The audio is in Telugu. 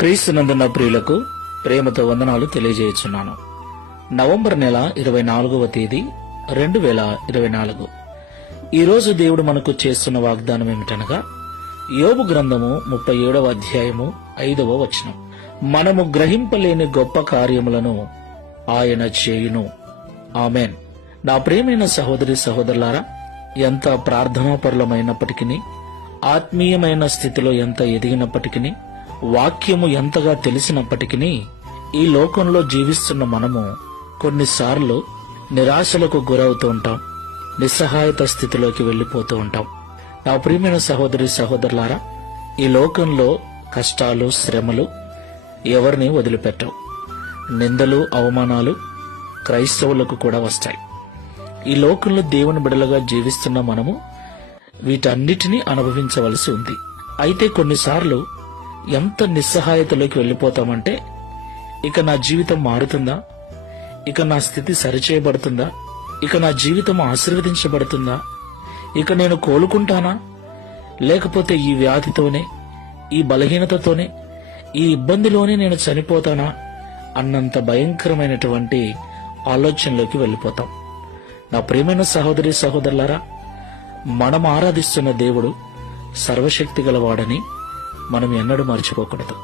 క్రీస్తునందున్న ప్రియులకు ప్రేమతో వందనాలు తెలియజేయుచున్నాను. నవంబర్ నెల 24వ తేదీ 2024. ఈరోజు దేవుడు మనకు చేస్తున్న వాగ్దానం ఏమిటనగా యోబు గ్రంథము 37వ అధ్యాయము 5వ వచనం. మనము గ్రహింపలేని గొప్ప కార్యములను ఆయన చేయును. ఆమెన్. నా ప్రియమైన సహోదరి సహోదరులారా, ఎంత ప్రార్థనాపరులమైనప్పటికీ, ఆత్మీయమైన స్థితిలో ఎంత ఎదిగినప్పటికీ, వాక్యము ఎంతగా తెలిసినప్పటికీ, ఈ లోకంలో జీవిస్తున్న మనము కొన్నిసార్లు నిరాశలకు గురవుతూ ఉంటాం, నిస్సహాయత స్థితిలోకి వెళ్లిపోతూ ఉంటాం. నా ప్రియమైన సహోదరి సహోదరులారా, ఈ లోకంలో కష్టాలు, శ్రమలు ఎవరిని వదిలిపెట్టవు. నిందలు, అవమానాలు క్రైస్తవులకు కూడా వస్తాయి. ఈ లోకంలో దేవుని బిడలుగా జీవిస్తున్న మనము వీటన్నిటినీ అనుభవించవలసి ఉంది. అయితే కొన్నిసార్లు ఎంత నిస్సహాయతలోకి వెళ్లిపోతామంటే, ఇక నా జీవితం మారుతుందా, ఇక నా స్థితి సరిచేయబడుతుందా, ఇక నా జీవితం ఆశీర్వదించబడుతుందా, ఇక నేను కోలుకుంటానా, లేకపోతే ఈ వ్యాధితోనే, ఈ బలహీనతతోనే, ఈ ఇబ్బందిలోనే నేను చనిపోతానా అన్నంత భయంకరమైనటువంటి ఆలోచనలోకి వెళ్లిపోతాం. నా ప్రియమైన సహోదరి సహోదరులారా, మనం ఆరాధిస్తున్న దేవుడు సర్వశక్తి గలవాడని మనం ఎన్నడూ మర్చిపోకూడదు.